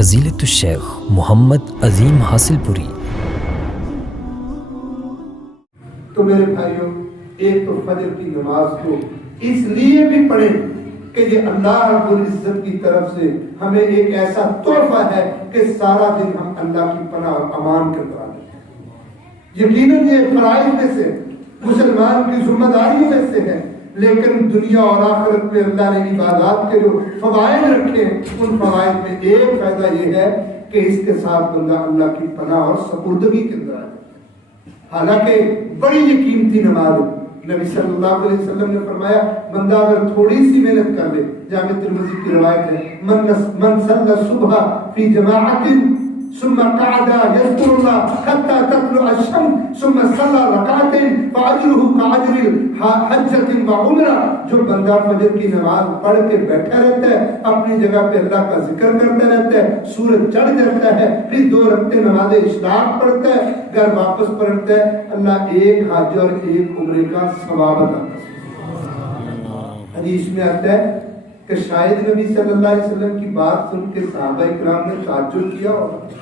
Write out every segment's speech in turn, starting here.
فضیلت الشیخ محمد عظیم حاصل پوری۔ تو میرے بھائیوں، ایک تو فجر کی نماز کو اس لیے بھی پڑھیں کہ یہ اللہ رب العزت کی طرف سے ہمیں ایک ایسا تحفہ ہے کہ سارا دن ہم اللہ کی پناہ اور امان کے اندر آتے ہیں۔ یقیناً یہ فرائض میں سے، مسلمان کی ذمہ داریوں میں سے ہے، لیکن دنیا اور آخرت میں اللہ نے عبادات کے جو فوائد رکھے ہیں، ان فوائد میں ایک فائدہ یہ ہے کہ اس کے ساتھ بندہ اللہ کی پناہ اور سپردگی کے اندر آئے۔ حالانکہ بڑی یہ قیمتی نماز ہے۔ نبی صلی اللہ علیہ وسلم نے فرمایا، بندہ اگر تھوڑی سی محنت کر لے، جامع ترمذی کی روایت ہے، من صلی الصبح فی جماعت ثم قعد يذكر الله حتى تطلع الشمس ثم صلى ركعتين فاجره كاجر حجة وعمرة۔ جو بندہ فجر کی نماز پڑھ کے بیٹھا رہتا ہے، اپنی جگہ پہ اللہ کا ذکر کرتا رہتا ہے، سورج چڑھ جاتا ہے، پھر 2 رکعتیں نماز اشراق پڑھتا ہے، گھر واپس پڑھتا ہے، اللہ ایک حج اور ایک عمرے کا ثواب عطا کرتا ہے۔ حدیث میں آتا ہے کہ شاید نبی صلی اللہ علیہ وسلم کی بات سن کے صحابہ کرام نے تعجب کیا اور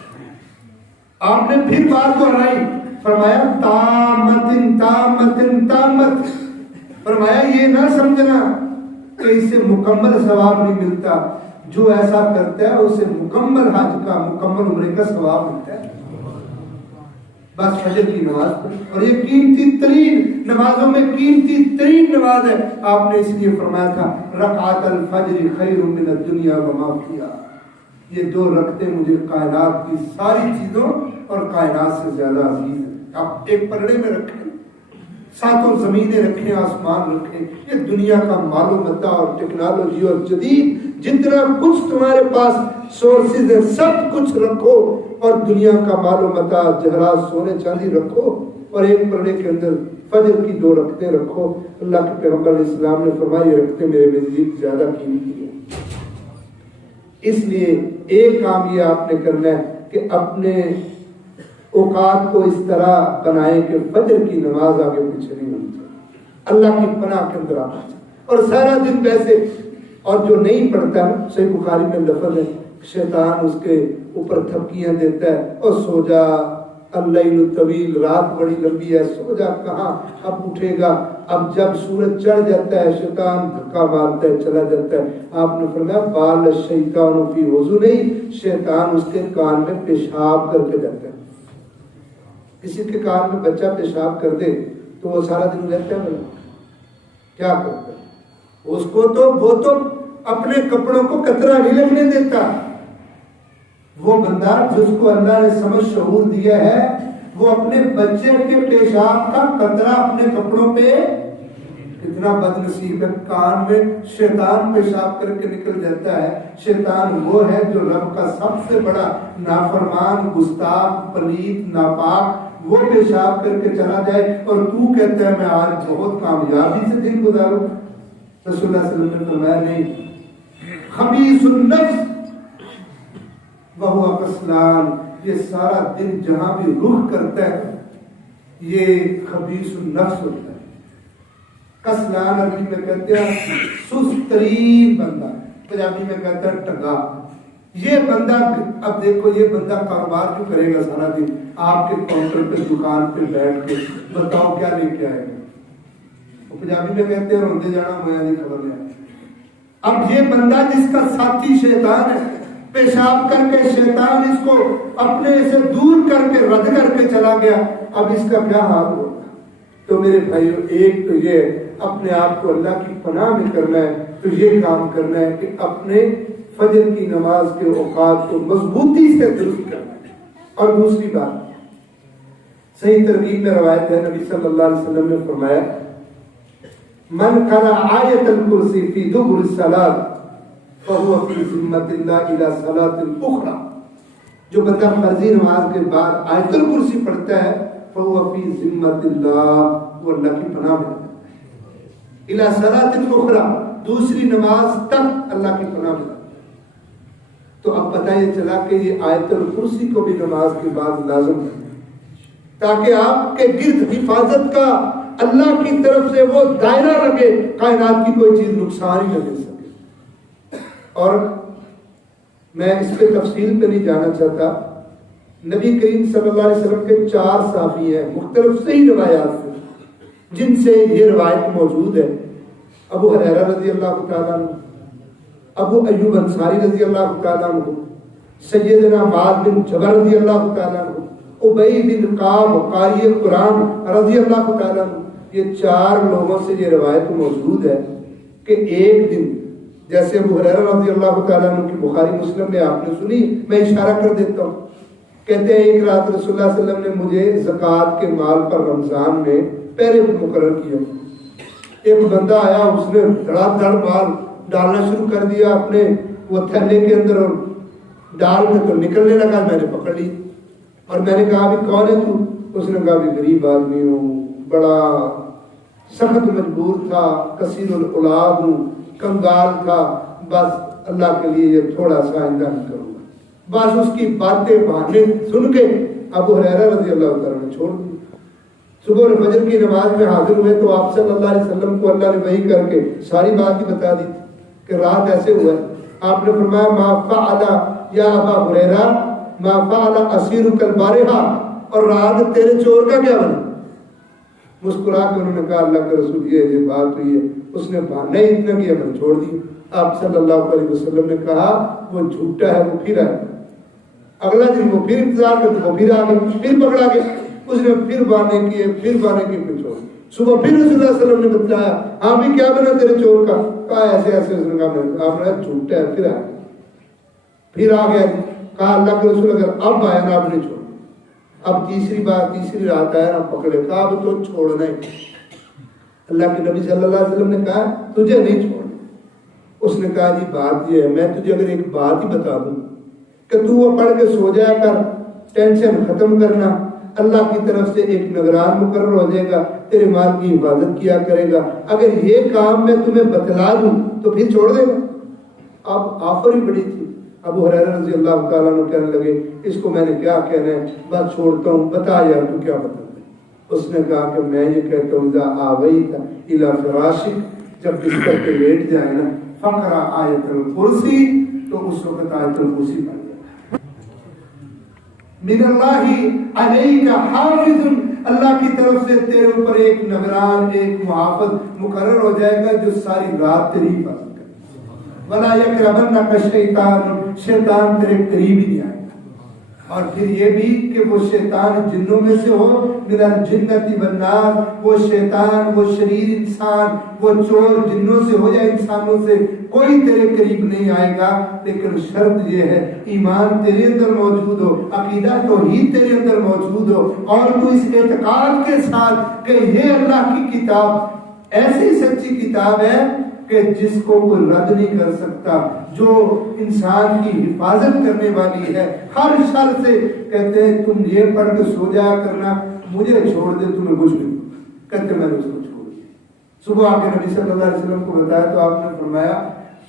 آپ نے پھر بات دہرائی، فرمایا تامتن تامتن تامت، فرمایا یہ نہ سمجھنا کہ اسے مکمل ثواب نہیں ملتا، جو ایسا کرتا ہے اسے مکمل حج کا، مکمل عمرے کا ثواب ملتا ہے۔ بس فجر کی نماز پڑھ، اور یہ قیمتی ترین نمازوں میں قیمتی ترین نماز ہے۔ آپ نے اس لیے فرمایا تھا رکعت الفجر خیر من الدنیا وما فیہا، یہ 2 رکعتیں مجھے کائنات کی ساری چیزوں اور کائنات سے زیادہ عزیز ہے۔ آپ ایک پلڑے میں رکھیں، 7 زمینیں رکھیں، آسمان رکھیں، یہ دنیا کا مال و متاع اور ٹیکنالوجی اور جدید جتنا کچھ تمہارے پاس سورسز ہے سب کچھ رکھو، اور دنیا کا مال و متاع جہرات سونے چاندی رکھو، اور ایک پلڑے کے اندر فجر کی 2 رکعتیں رکھو۔ اللہ کے پیغمبر علیہ السلام نے فرمایا یہ رکعتیں میرے نزدیک زیادہ قیمتی ہیں۔ اس لیے ایک کام یہ آپ نے کرنا ہے کہ اپنے اوقات کو اس طرح بنائیں کہ فجر کی نماز آگے پیچھے نہیں ہونی چاہیے، اللہ کی پناہ کے اندر آنا چاہیے، اور سارا دن ویسے۔ اور جو نہیں پڑھتا ہے، صحیح بخاری میں لفظ ہے، شیطان اس کے اوپر تھپکیاں دیتا ہے، اور سو جا اللیل الطویل، رات بڑی لمبی ہے، سو جا، کہاں اب اٹھے گا۔ اب جب سورج چڑھ جاتا ہے شیطان دھکا مارتا ہے، چلا جاتا ہے۔ آپ نے فرمایا بال الشیطان فی وضو، نہیں، شیطان اس کے کان میں پیشاب کر کے جاتا ہے۔ کسی کے کان میں بچہ پیشاب کر دے تو وہ سارا دن رہتا ہے، کیا کرتا ہے؟ اس کو تو وہ تو اپنے کپڑوں کو قطرہ نہیں لگنے دیتا۔ وہ بندہ جس کو اللہ نے سمجھ شعور دیا ہے، وہ اپنے بچے کے پیشاب کا قطرہ اپنے کپڑوں پہ، کتنا بد نصیب ہے، کان میں شیطان پیشاب کر کے نکل جاتا ہے۔ شیطان وہ ہے جو رب کا سب سے بڑا نافرمان، گستاخ، پلید، ناپاک، وہ پیشاب کر کے چلا جائے، اور تو کہتا ہے میں آج بہت کامیابی سے دن گزاروں۔ رسول اللہ صلی اللہ علیہ وسلم نے فرمایا نہیں، خبیث النفس وہو کسلان، یہ سارا دن جہاں بھی رخ کرتا ہے یہ خبیث النفس ہوتا ہے۔ کسلان عربی میں کہتے ہیں سست ترین بندہ، پنجابی میں کہتے ہیں ٹگا۔ یہ بندہ، اب دیکھو یہ بندہ کاروبار جو کرے گا سارا دن آپ کے کاؤنٹر پہ دکان پہ بیٹھ کے، بتاؤ کیا لے کے آئے گا؟ پنجابی میں کہتے ہیں روندے جانا مویا نہیں خبر ہے۔ اب یہ بندہ جس کا ساتھی شیطان ہے، پیشاب کر کے شیطان اس کو اپنے سے دور کر کے رد کر کے چلا گیا، اب اس کا کیا حال ہوگا؟ تو میرے بھائیو، ایک تو یہ اپنے آپ کو اللہ کی پناہ میں کرنا ہے، تو یہ کام کرنا ہے کہ اپنے فجر کی نماز کے اوقات کو مضبوطی سے درست کرنا ہے۔ اور دوسری بات، صحیح ترغیب میں روایت ہے، نبی صلی اللہ علیہ وسلم نے فرمایا من قرأ آیت الکرسی فی دبر الصلاۃ فہو فی ذمۃ اللہ الی صلاۃ اخری، جو بندہ فرضی نماز کے بعد آیت الکرسی پڑھتا ہے فہو فی ذمۃ اللہ، وہ اللہ کی پناہ میں الی صلاۃ اخری، دوسری نماز تک اللہ کی پناہ میں۔ تو اب پتہ یہ چلا کہ یہ آیت الکرسی کو بھی نماز کے بعد لازم ہے، تاکہ آپ کے گرد حفاظت کا اللہ کی طرف سے وہ دائرہ لگے، کائنات کی کوئی چیز نقصان ہی نہ دے سکے۔ اور میں اس پہ تفصیل پہ نہیں جانا چاہتا. نبی کریم صلی اللہ علیہ وسلم کے 4 صحابی ہیں مختلف صحیح روایات سے جن سے یہ روایت موجود ہے. ابو ہریرہ رضی اللہ تعالیٰ عنہ، ابو ایوب انصاری رضی اللہ تعالیٰ عنہ، سیدنا معاذ بن جبل رضی اللہ تعالیٰ عنہ، ابی بن کعب قاری قرآن رضی اللہ تعالیٰ عنہ. یہ 4 لوگوں سے یہ روایت موجود ہے کہ ایک دن، جیسے ابو ہریرہ رضی اللہ تعالیٰ عنہ کی بخاری مسلم میں آپ نے سنی، میں اشارہ کر دیتا ہوں. کہتے ہیں ایک رات رسول اللہ صلی اللہ علیہ وسلم نے مجھے زکوٰۃ کے مال پر رمضان میں پہرے مقرر کیا. ایک بندہ آیا، اس نے دھڑا دھڑ مال ڈالنا شروع کر دیا اپنے وہ تھیلے کے اندر، اور ڈال کے تو نکلنے لگا. میں نے پکڑ لی اور میں نے کہا بھی کون ہے تو؟ اس نے کہا بھی غریب آدمی ہوں، بڑا سخت مجبور تھا، کثیر الاولاد ہوں، کنگال تھا، بس اللہ کے لیے یہ تھوڑا سا آئندہ نہیں کروں گا. بس اس کی باتیں بہانے سن کے ابو ہریرہ رضی اللہ تعالیٰ نے چھوڑ دی. صبح اور فجر کی نماز میں حاضر ہوئے تو آپ صلی اللہ علیہ وسلم کو اللہ نے وحی کر کے ساری بات ہی بتا دی کہ رات ایسے ہوا ہے. آپ نے فرمایا ما فعل یا ابا ہریرہ ما فعل اسیرک البارحہ، اور رات تیرے چور کا کیا بنا؟ مسکرا کے انہوں نے کہا اللہ کے رسول یہ بات ہوئی ہے. اس نے بہانے اتنا کیا، میں چھوڑ دی. آپ صلی اللہ علیہ وسلم نے کہا وہ جھوٹا ہے، وہ پھر آئے. اگلا دن وہ پھر انتظار کرتے، وہ پھر آ گئے، پھر پکڑا گیا. اس نے پھر بانے کیے، پھر چھوڑ. صبح پھر رسول اللہ صلی اللہ علیہ وسلم نے بتلایا، ہاں بھی کیا بنا تیرے چور کا؟ کہا ایسے ایسے. اس نے کہا آپ نے جھوٹا ہے، پھر آ گیا. کہا اللہ کے رسول اگر اب آیا نا آپ نے چھوڑ. اب تیسری رات آیا نا پکڑے. کہا اب تو چھوڑنا ہے. اللہ کے نبی صلی اللہ علیہ وسلم نے کہا تجھے نہیں چھوڑنا. اس نے کہا جی بات یہ ہے، میں تجھے اگر ایک بات ہی بتا دوں کہ تو وہ پڑھ کے سو جایا کر، ٹینشن ختم کرنا، اللہ کی طرف سے ایک نگران مقرر ہو جائے گا، تیرے مال کی حفاظت کیا کرے گا. اگر یہ کام میں تمہیں بتلا دوں تو پھر چھوڑ دے گا. اب آفر ہی بڑی تھی. ابو ہریرہ رضی اللہ تعالیٰ عنہ کہنے لگے اس کو میں نے کیا کہنا ہے، بس چھوڑتا ہوں، بتا یار تو کیا بتا. اس نے کہا کہ میں یہ کہتا ہوں اذا آویت الی فراشک، جب بستر پہ لیٹ جائے نا فقرا آیت الکرسی، تو اس وقت آیت الکرسی پڑھ جائے. من اللہ علیک حافظ، اللہ کی طرف سے تیرے اوپر ایک نگران، ایک محافظ مقرر ہو جائے گا جو ساری رات تیری حفاظت کرے گا. ولا یقربنک الشیطان، شیطان تیرے قریب ہی نہیں آئے گا. اور پھر یہ بھی کہ وہ شیطان جنوں میں سے ہو، من الجنۃ والناس، وہ شیطان، وہ شریر انسان، وہ چور جنوں سے ہو یا انسانوں سے، کوئی تیرے قریب نہیں آئے گا. لیکن شرط یہ ہے ایمان تیرے اندر موجود ہو، عقیدہ توحید تیرے اندر موجود ہو، اور تو اس اعتقاد کے ساتھ کہ یہ اللہ کی کتاب ایسی سچی کتاب ہے کہ جس کو کوئی رد نہیں کر سکتا، جو انسان کی حفاظت کرنے والی ہے ہر شر سے. کہتے ہیں تم یہ پڑھ کے سو جایا کرنا، مجھے چھوڑ دے تمہیں کچھ نہیں. کہتے میں نے اس کو چھوڑ دیا. صبح آ کے نبی صلی اللہ علیہ وسلم کو بتایا تو آپ نے فرمایا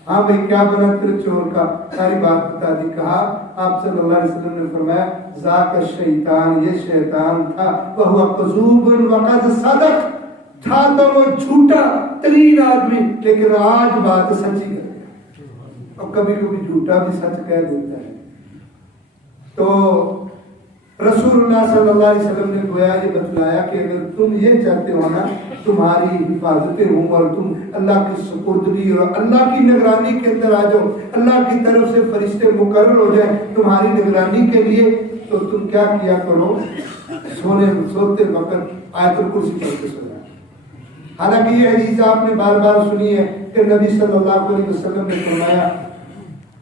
ہاں بھائی کیا بنا تیرے چور کا؟ ساری بات بتا دی. کہا آپ صلی اللہ علیہ وسلم نے فرمایا ذاک الشیطان، یہ شیطان تھا، وہو کذوب وقد صدق، تھا تو وہ جھوٹا ترین آدمی لیکن آج بات سچی کرے گا. اور کبھی کبھی جھوٹا بھی سچ کہہ دیتا ہے. تو رسول اللہ صلی اللہ علیہ وسلم نے گویا یہ بتلایا کہ اگر تم یہ چاہتے ہو نا تمہاری حفاظتیں ہوں اور تم اللہ کی سپردگی اور اللہ کی نگرانی کے اندر آ جاؤ، اللہ کی طرف سے فرشتے مقرر ہو جائیں تمہاری نگرانی کے لیے، تو تم کیا کیا کرو، سوتے وقت آیت الکرسی پڑھ کے سو جاؤ. حالانکہ یہ حدیث آپ نے بار بار سنی ہے کہ نبی صلی اللہ علیہ وسلم نے فرمایا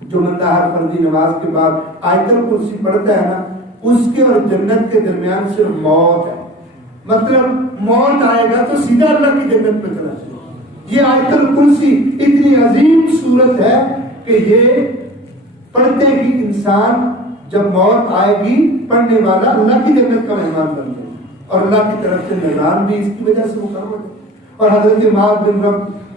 جو بندہ ہر فرضی نماز کے بعد آیت الکرسی پڑھتا ہے نا، اس کے اور جنت کے درمیان صرف موت ہے. مطلب موت آئے گا تو سیدھا اللہ کی جنت پہ چلا جائے. یہ آیت الکرسی اتنی عظیم صورت ہے کہ یہ پڑھتے ہی انسان جب موت آئے گی پڑھنے والا اللہ کی جنت کا مہمان بن جائے اور اللہ کی طرف سے نظام بھی اس کی وجہ سے مقرر ہے. اور حضرت معاذ بن